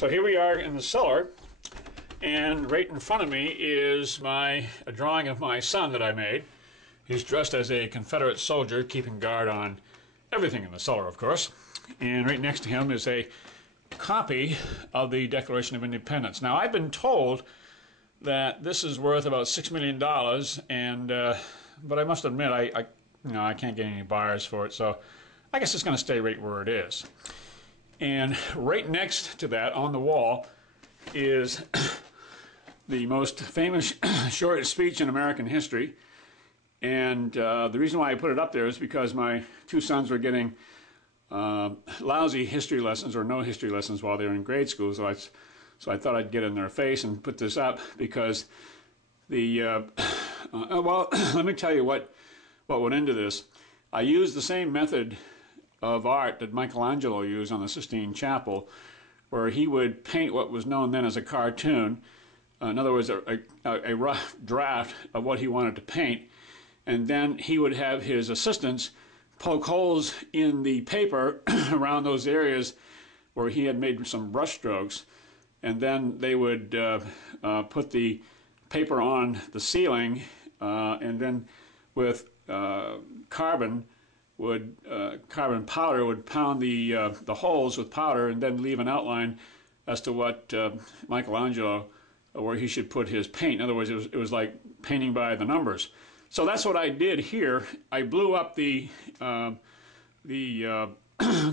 So here we are in the cellar, and right in front of me is a drawing of my son that I made. He's dressed as a Confederate soldier, keeping guard on everything in the cellar, of course. And right next to him is a copy of the Declaration of Independence. Now, I've been told that this is worth about $6 million, and but I must admit, I can't get any buyers for it, so I guess it's going to stay right where it is. And right next to that, on the wall, is the most famous short speech in American history. And the reason why I put it up there is because my two sons were getting lousy history lessons or no history lessons while they were in grade school. So I thought I'd get in their face and put this up because well, let me tell you what went into this. I used the same method of art that Michelangelo used on the Sistine Chapel, where he would paint what was known then as a cartoon. In other words, a rough draft of what he wanted to paint, and then he would have his assistants poke holes in the paper around those areas where he had made some brush strokes, and then they would put the paper on the ceiling, and then with carbon powder would pound the holes with powder, and then leave an outline as to what Michelangelo, where he should put his paint. In other words, it was like painting by the numbers. So that's what I did here. I blew up the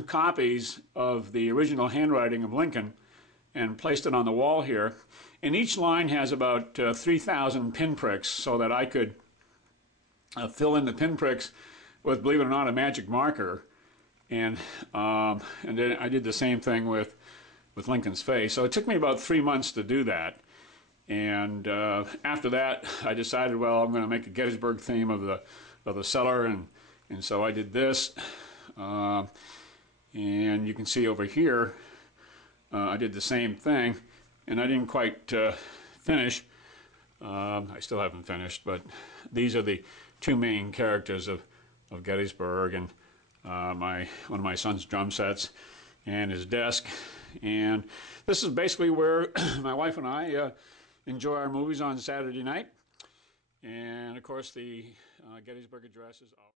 copies of the original handwriting of Lincoln and placed it on the wall here. And each line has about 3,000 pinpricks, so that I could fill in the pinpricks with, believe it or not, a magic marker. And then I did the same thing with Lincoln's face. So it took me about 3 months to do that. And after that, I decided, well, I'm going to make a Gettysburg theme of the cellar, and so I did this. And you can see over here, I did the same thing, and I didn't quite finish. I still haven't finished, but these are the two main characters of Gettysburg, and one of my son's drum sets and his desk. And this is basically where my wife and I enjoy our movies on Saturday night. And of course, the Gettysburg Address is